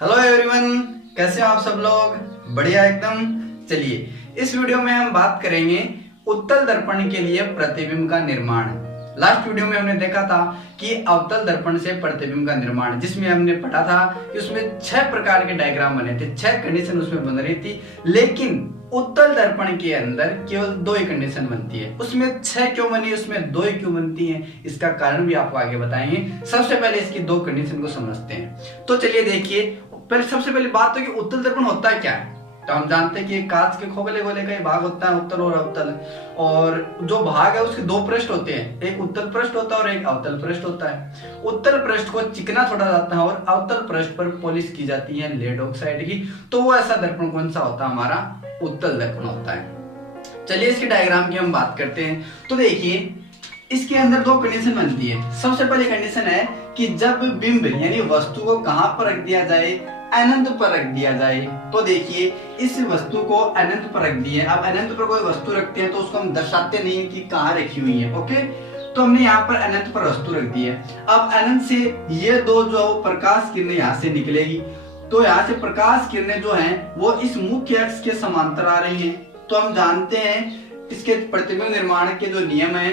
Hello everyone, कैसे हो आप सब लोग? बढ़िया एकदम। चलिए इस वीडियो में हम बात करेंगे उत्तल दर्पण के लिए प्रतिबिंब का निर्माण। लास्ट वीडियो में हमने देखा था कि अवतल दर्पण से प्रतिबिंब का निर्माण, जिसमें हमने पढ़ा था कि उसमें 6 प्रकार के डायग्राम बने थे, 6 कंडीशन उसमें बन रही थी। लेकिन उत्तल दर्पण के अंदर केवल 2 ही कंडीशन बनती है। उसमें 6 क्यों बनी, उसमें 2 ही क्यों बनती है, इसका कारण भी आपको आगे बताएंगे। सबसे पहले इसकी 2 कंडीशन को समझते हैं। तो चलिए देखिए, पहले सबसे पहली बात तो कि उत्तल दर्पण होता है क्या है। तो हम जानते हैं कि कांच के खोखले गोले का भाग होता है उत्तल और अवतल, और जो भाग है उसके 2 पृष्ठ होते हैं, एक उत्तल पृष्ठ होता है और एक अवतल पृष्ठ होता है। उत्तल पृष्ठ को चिकना छोड़ा जाता है और अवतल पृष्ठ पर पॉलिश की जाती है लेड ऑक्साइड की। तो वो ऐसा दर्पण कौन सा होता है? हमारा उत्तल दर्पण होता है। चलिए इसके डायग्राम की हम बात करते हैं। तो देखिए इसके अंदर 2 कंडीशन बनती है। सबसे पहली कंडीशन है कि जब बिंब यानी वस्तु को कहां पर रख दिया जाए, अनंत पर रख दिया जाए। तो देखिए इस वस्तु को अनंत पर रख दिए। अब अनंत पर कोई वस्तु रखते हैं तो उसको हम दर्शाते नहीं है कि कहां रखी हुई है। ओके, तो हमने यहाँ पर अनंत पर वस्तु रख दी है। अब अनंत से ये 2 जो प्रकाश किरणें यहाँ से निकलेगी, तो यहाँ से प्रकाश किरणें जो हैं वो इस मुख्य अक्ष के समांतर आ रही हैं। तो हम जानते हैं इसके प्रतिबिंब निर्माण के जो नियम है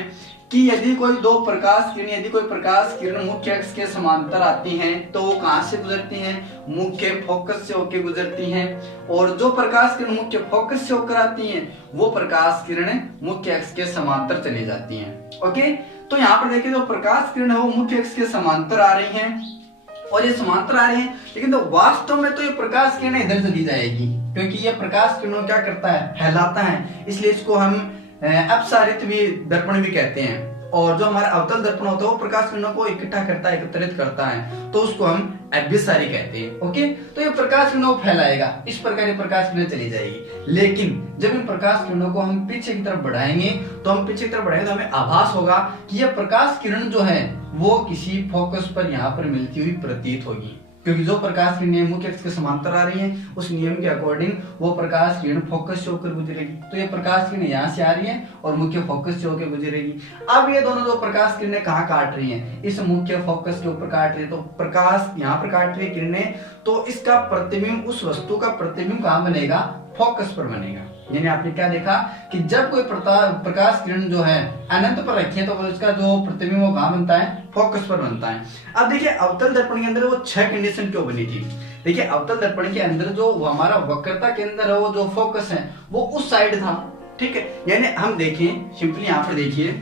कि यदि कोई कोई प्रकाश किरण मुख्य अक्ष के समांतर आती हैं तो वो कहां से गुजरती हैं? मुख्य फोकस से होकर गुजरती हैं। और जो प्रकाश किरण मुख्य फोकस से होकर आती हैं वो प्रकाश किरण मुख्य अक्ष के समांतर चली जाती हैं। ओके, तो यहाँ पर देखिए जो प्रकाश किरण है वो मुख्य अक्ष के समांतर आ रही है और ये समांतर आ रही है, लेकिन तो वास्तव में तो ये प्रकाश किरण इधर चली जाएगी, क्योंकि ये प्रकाश किरणों क्या करता है? फैलाता है। इसलिए इसको हम अपसारित भी दर्पण भी कहते हैं। और जो हमारा अवतल दर्पण होता है वो प्रकाश किरणों को इकट्ठा करता है, एकत्रित करता है, तो उसको हम अभिसारी कहते हैं। ओके, तो ये प्रकाश किरणों को फैलाएगा, इस प्रकार ये प्रकाश किरणें चली जाएगी। लेकिन जब इन प्रकाश किरणों को हम पीछे की तरफ बढ़ाएंगे तो हमें आभास होगा कि यह प्रकाश किरण जो है वो किसी फोकस पर यहाँ पर मिलती हुई प्रतीत होगी, क्योंकि जो प्रकाश किरणें मुख्य अक्ष के समांतर आ रही हैं उस नियम के अकॉर्डिंग वो प्रकाश किरण फोकस से होकर गुजरेगी। तो ये प्रकाश किरण यहाँ से आ रही है और मुख्य फोकस से होकर गुजरेगी। अब ये दोनों जो प्रकाश किरणें कहाँ काट रही हैं? इस मुख्य फोकस के ऊपर काट रही है। तो प्रकाश यहाँ पर काट रही है किरणें, तो इसका प्रतिबिंब, उस वस्तु का प्रतिबिंब कहाँ बनेगा? फोकस पर बनेगा। यानी आपने क्या देखा कि जब कोई प्रकाश किरण जो है अनंत पर रखी है तो उसका जो प्रतिबिंब वो कहाँ बनता है? फोकस पर बनता है। अब देखिए अवतल दर्पण के अंदर वो 6 कंडीशन क्यों बनी थी। देखिए अवतल दर्पण के अंदर जो हमारा वक्रता के अंदर है वो जो फोकस है वो उस साइड था। ठीक है, यानी हम देखें सिंपली यहाँ पर देखिए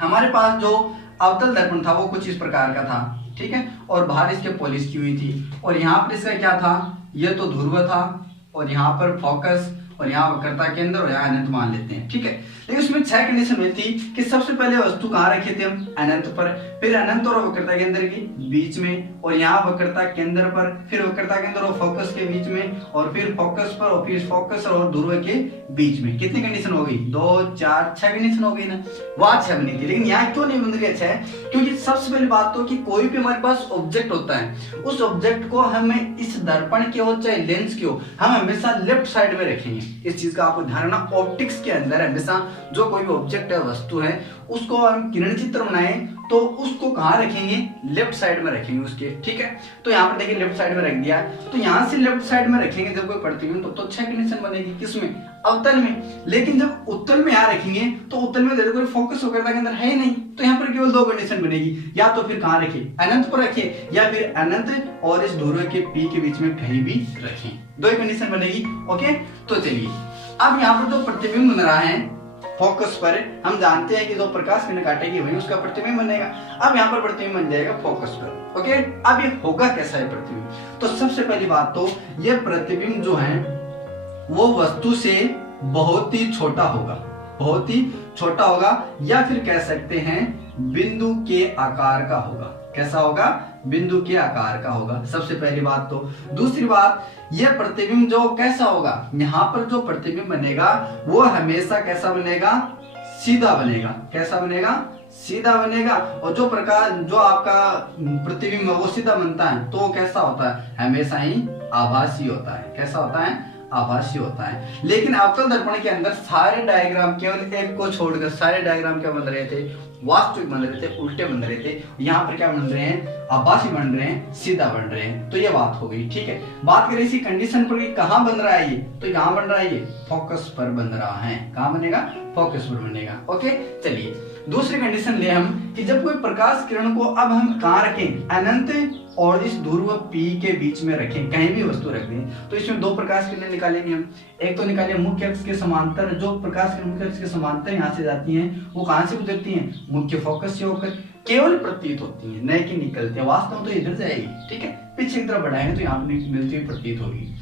हमारे पास जो अवतल दर्पण था वो कुछ इस प्रकार का था। ठीक है, और बाहर इसके पॉलिश की हुई थी और यहाँ पर इसका क्या था? यह तो ध्रुव था और यहाँ पर फोकस और यहाँ वक्रता के अंदर और यहाँ अनंत मान लेते हैं। ठीक है, लेकिन उसमें 6 कंडीशन हुई थी कि सबसे पहले वस्तु कहाँ रखे थे हम? अनंत पर, फिर अनंत और वक्रता के अंदर की बीच में, और यहाँ वक्रता के अंदर पर, फिर वक्रता के अंदर और फोकस के बीच में, और फिर फोकस पर और फिर फोकस और ध्रुव के बीच में। कितनी कंडीशन हो गई? 2, 4, 6 कंडीशन हो गई ना। वहां 6 बनी थी, लेकिन यहाँ क्यों नहीं बन रही है 6? क्योंकि सबसे पहली बात तो कि कोई भी हमारे पास ऑब्जेक्ट होता है उस ऑब्जेक्ट को हमें इस दर्पण के हो चाहे लेंस के हो, हम हमेशा लेफ्ट साइड में रखेंगे। इस चीज का आपको ध्यान रखना। ऑप्टिक्स के अंदर हमेशा जो कोई भी ऑब्जेक्ट है, वस्तु है, उसको हम किरण चित्र बनाए तो उसको कहाँ रखेंगे? लेफ्ट साइड में रखेंगे उसके। ठीक है, तो यहाँ पर देखिए लेफ्ट साइड में रख दिया, तो यहाँ से लेफ्ट साइड में रखेंगे जब कोई प्रतिबिंब तो 6 कंडीशन बनेगी। किसमें? अवतल में। लेकिन जब उत्तल में यहाँ रखेंगे तो उत्तल में कोई फोकस वक्रता के अंदर है ही नहीं, तो यहाँ पर केवल 2 कंडीशन बनेगी। या तो फिर कहाँ रखे? अनंत पर रखे, या फिर अनंत और इस ध्रुव के पी के बीच में कहीं भी रखें। 2 कंडीशन बनेगी। ओके, तो चलिए अब यहाँ पर जो प्रतिबिंब बन रहा है फोकस पर, हम जानते हैं कि जो प्रकाश किरण काटेगी वही उसका प्रतिबिंब बनेगा। अब यहाँ पर प्रतिबिंब बन जाएगा फोकस पर। ओके, अब ये होगा कैसा है प्रतिबिंब? तो सबसे पहली बात तो ये प्रतिबिंब जो है वो वस्तु से बहुत ही छोटा होगा, बहुत ही छोटा होगा, या फिर कह सकते हैं बिंदु के आकार का होगा। कैसा होगा? बिंदु के आकार का होगा, सबसे पहली बात तो। दूसरी बात, यह प्रतिबिंब जो कैसा होगा? यहाँ पर जो प्रतिबिंब बनेगा वो हमेशा कैसा बनेगा? सीधा बनेगा। कैसा बनेगा? सीधा बनेगा। और जो प्रकाश जो आपका प्रतिबिंब है वो सीधा बनता है तो वो कैसा होता है? हमेशा ही आभासी होता है। कैसा होता है? आभासी होता है। लेकिन अवतल दर्पण के अंदर सारे डायग्राम, केवल एक को छोड़कर सारे डायग्राम क्या बन रहे थे? वास्तविक बन रहे थे, उल्टे बन रहे थे, यहाँ पर क्या बन रहे हैं, आभासी बन रहे हैं, सीधा बन रहे हैं। तो ये बात हो गई, ठीक है। बात करें इसी कंडीशन पर कि कहाँ बन रहा है ये, तो यहाँ बन रहा है ये फोकस पर बन रहा है। कहाँ बनेगा, फोकस पर बनेगा। ओके, चलिए दूसरी कंडीशन ले हम कि जब कोई प्रकाश किरण को अब हम कहाँ रखें, अनंत और इस ध्रुव P के बीच में रखें, कहीं भी वस्तु रख दें, तो इसमें दो प्रकाश किरणें निकालेंगे हम। एक तो निकाले मुख्य अक्ष के समांतर, जो प्रकाश किरण मुख्य अक्ष के समांतर यहाँ से जाती हैं वो कहाँ से गुजरती हैं, मुख्य फोकस से होकर केवल प्रतीत होती हैं, न कि निकलती है। वास्तव में तो इधर जाएगी, ठीक है, पीछे की तरफ बढ़ाएंगे तो यहाँ पर मिलती हुई प्रतीत होगी।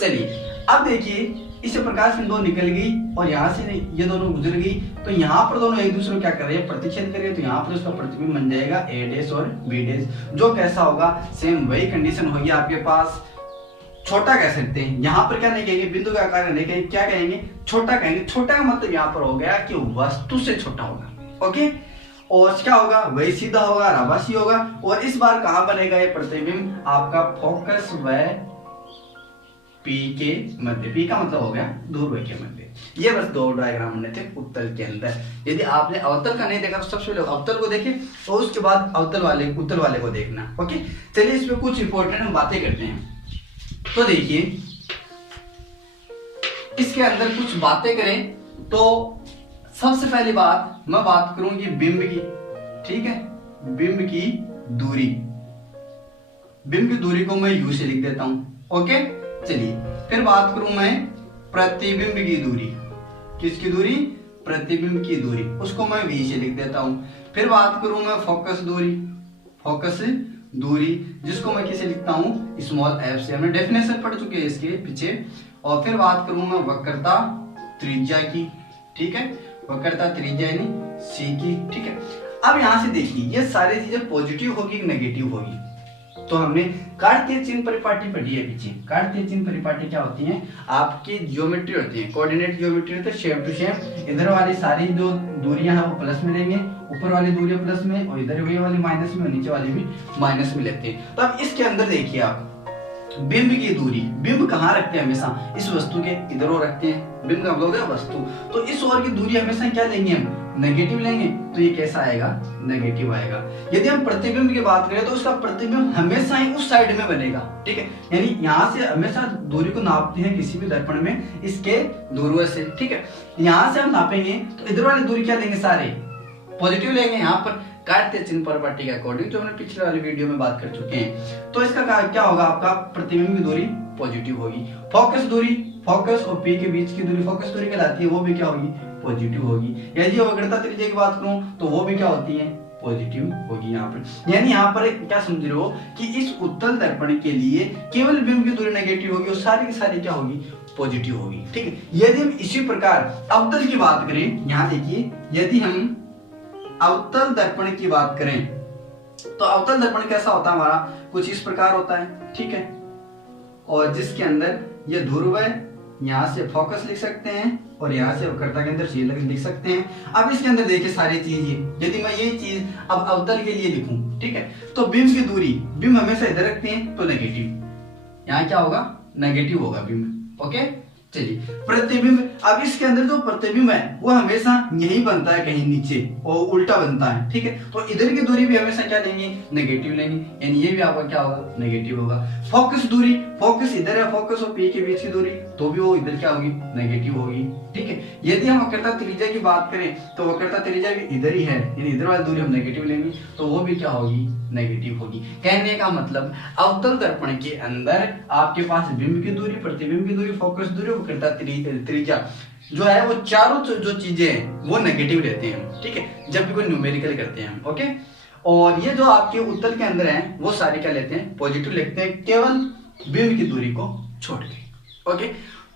चलिए अब देखिए, इससे प्रकाश किरण दो निकल गई और यहाँ से ये दोनों गुजर गई, तो यहाँ पर दोनों एक दूसरे को क्या कर रहे हैं, प्रतिच्छेद कर रहे हैं। तो यहाँ पर उसका प्रतिबिंब बन जाएगा A डैश और B डैश, जो कैसा होगा, सेम वही कंडीशन होगी आपके पास। छोटा कह सकते हैं, यहाँ पर क्या नहीं कहेंगे, बिंदु का आकार नहीं कहेंगे, क्या कहेंगे, छोटा कहेंगे। छोटा का मतलब यहाँ पर हो गया कि वस्तु से छोटा होगा। ओके, और क्या होगा, वही सीधा होगा, आभासी होगा। और इस बार कहाँ बनेगा ये प्रतिबिंब, आपका फोकस व P के मध्य। P का मतलब हो गया ध्रुव के मध्य। ये बस दो डायग्राम बने थे उत्तल के अंदर। यदि आपने अवतल का नहीं देखा तो सबसे पहले अवतल को देखें और उसके बाद उत्तल वाले को देखना। ओके, चलिए इसमें कुछ इंपॉर्टेंट हम बातें करते हैं। तो देखिए, इसके अंदर कुछ बातें करें तो सबसे पहली बात मैं बात करूंगी बिंब की, ठीक है, बिंब की दूरी। बिंब की दूरी को मैं U से लिख देता हूं। ओके, चलिए फिर बात करूं मैं प्रतिबिंब की दूरी। किसकी दूरी, प्रतिबिंब की दूरी, उसको मैं V से लिख देता हूं। फिर बात करूं मैं फोकस दूरी, फोकस दूरी जिसको मैं किसे लिखता हूं, स्मॉल f से। हमने डेफिनेशन पढ़ चुके हैं इसके पीछे। और फिर बात करूं मैं वक्रता त्रिज्या की, ठीक है, वक्रता त्रिज्या यानी C की, ठीक है। अब यहां से देखिए, ये सारी चीजें पॉजिटिव होगी कि नेगेटिव होगी। तो हमने कार्तीय चिन्ह परिपाटी पढ़ी है पीछे। कार्तीय चिन्ह परिपाटी क्या होती है, आपकी ज्योमेट्री होती है, कोऑर्डिनेट ज्योमेट्री होती है, सेम टू सेम। इधर वाली सारी जो दूरियां हैं वो प्लस में रहेंगे, ऊपर वाली दूरियां प्लस में, और इधर वाली माइनस में, और नीचे वाली भी माइनस में लेते हैं। तो अब इसके अंदर देखिए आप, बिंब की दूरी, बिंब कहाँ रखते हैं, हमेशा इस वस्तु के इधर ओर रखते हैं। बिंब का मतलब है वस्तु, तो इस ओर की दूरी हमेशा क्या लेंगे हम, नेगेटिव लेंगे। तो ये कैसा आएगा, नेगेटिव आएगा। यदि हम प्रतिबिंब की बात करें तो उसका प्रतिबिंब हमेशा ही उस साइड में बनेगा, ठीक है, यानी यहाँ से हमेशा दूरी को नापते हैं किसी भी दर्पण में इसके ध्रुव से, ठीक है। यहाँ से हम नापेंगे तो इधर वाली दूरी क्या लेंगे, सारे पॉजिटिव लेंगे। यहाँ पर कार्तीय चिन्ह परिपाटी के अकॉर्डिंग जो हमने पिछले वाले वीडियो में बात कर चुके हैं, तो इसका क्या होगा, आपका प्रतिबिंब की दूरी पॉजिटिव होगी। फोकस दूरी, फोकस और P के बीच की दूरी फोकस दूरी कहलाती है, वो भी क्या होगी, पॉजिटिव होगी। यदि वक्रता त्रिज्या की बात करूं तो वो भी क्या होती है, पॉजिटिव होगी यहाँ पर। यानी यहाँ पर क्या समझ रहे हो कि इस उत्तल दर्पण के लिए केवल बिंब की दूरी नेगेटिव होगी और सारी की सारी क्या होगी, पॉजिटिव होगी, ठीक है। यदि हम इसी प्रकार अवतल की बात करें, यहाँ देखिए, यदि हम अवतल दर्पण की बात करें तो अवतल दर्पण कैसा होता है हमारा, कुछ इस प्रकार होता है, ठीक है, और जिसके अंदर ये ध्रुव है, यहाँ से फोकस लिख सकते हैं और यहाँ से वक्रता के अंदर C लिख सकते हैं। अब इसके अंदर देखिए सारी चीजें, यदि मैं ये चीज अब अवतल के लिए लिखूं, ठीक है, तो बिंब की दूरी, बिंब हमेशा इधर रखते हैं तो नेगेटिव, यहाँ क्या होगा, नेगेटिव होगा बिंब। ओके, चलिए प्रतिबिंब, अब इसके अंदर जो प्रतिबिंब है वो हमेशा यही बनता है, कहीं नीचे और उल्टा बनता है, ठीक है। तो इधर की दूरी भी हमेशा क्या लेंगे, नेगेटिव लेंगे, यानी ये भी आपका क्या होगा, नेगेटिव होगा। फोकस दूरी, फोकस इधर है, फोकस और P के बीच की दूरी, तो भी वो इधर क्या होगी, नेगेटिव होगी, ठीक है। यदि हम वक्रता त्रिज्या की बात करें तो वक्रता त्रिज्या भी इधर ही है, यानी इधर वाली दूरी हम नेगेटिव लेंगे, तो वो भी क्या होगी, नेगेटिव होगी। कहने का मतलब अवतल दर्पण के अंदर आपके पास बिंब की दूरी, प्रतिबिंब की दूरी, फोकस दूरी, वक्रता त्रिज्या जो है वो चारों जो चीजें हैं वो नेगेटिव लेते हैं, ठीक है, जब भी कोई न्यूमेरिकल करते हैं हम। ओके, और ये जो आपके उत्तल के अंदर हैं वो सारे क्या लेते हैं, पॉजिटिव लेते हैं, केवल बिंब की दूरी को छोड़ के। ओके,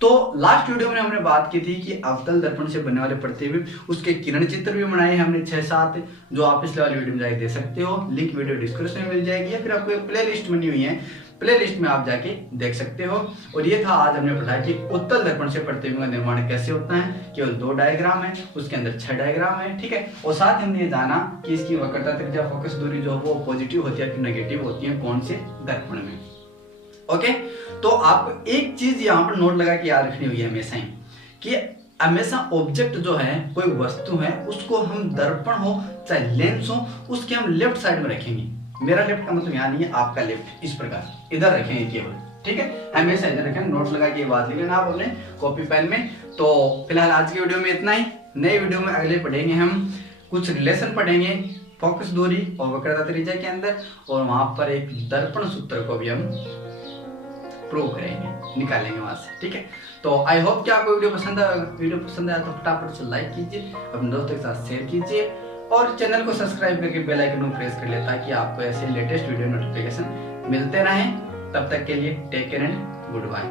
तो लास्ट वीडियो में हमने बात की थी कि अवतल दर्पण से बनने वाले प्रतिबिंब, उसके किरण चित्र भी बनाए हैं हमने 6-7, जो आप पिछले वाली वीडियो में जाके देख सकते हो, लिंक वीडियो डिस्क्रिप्शन में मिल जाएगी, या फिर आपको एक प्ले लिस्ट बनी हुई है, प्ले लिस्ट में आप जाके देख सकते हो। और ये था आज हमने पढ़ा कि उत्तल दर्पण से प्रतिबिंब का निर्माण कैसे होता है। केवल 2 डायग्राम है, उसके अंदर 6 डायग्राम है, ठीक है। और साथ हमने ये जाना कि इसकी वक्रता त्रिज्या, फोकस दूरी जो वो पॉजिटिव होती है कि नेगेटिव होती है, कौन से दर्पण में। ओके, तो आपको एक चीज यहाँ पर नोट लगा के याद रखनी हुई है हमेशा ही कि हमेशा ऑब्जेक्ट जो है, कोई वस्तु है, उसको हम दर्पण हो चाहे लेंस हो, उसके हम लेफ्ट साइड में रखेंगे। मेरा लेफ्ट का मतलब यहाँ नहीं है, आपका लेफ्ट इस प्रकार इधर रखेंगे केवल, ठीक है, हमेशा इधर रखें। नोट लगा के बात लिखें आप अपने कॉपी पेन में। तो फिलहाल आज की वीडियो में इतना ही। नई वीडियो में अगले पढ़ेंगे हम कुछ रिलेशन पढ़ेंगे फोकस दूरी और वक्रता त्रिज्या के अंदर, और वहां पर एक दर्पण सूत्र को भी हम प्रूव करेंगे, निकालेंगे वहां से, ठीक है। तो आई होप कि आपको वीडियो पसंद आया तो फटाफट से लाइक कीजिए, अपने दोस्तों के साथ शेयर कीजिए और चैनल को सब्सक्राइब करके बेल आइकन को प्रेस कर ले ताकि आपको ऐसे लेटेस्ट वीडियो नोटिफिकेशन मिलते रहें। तब तक के लिए take care and good bye.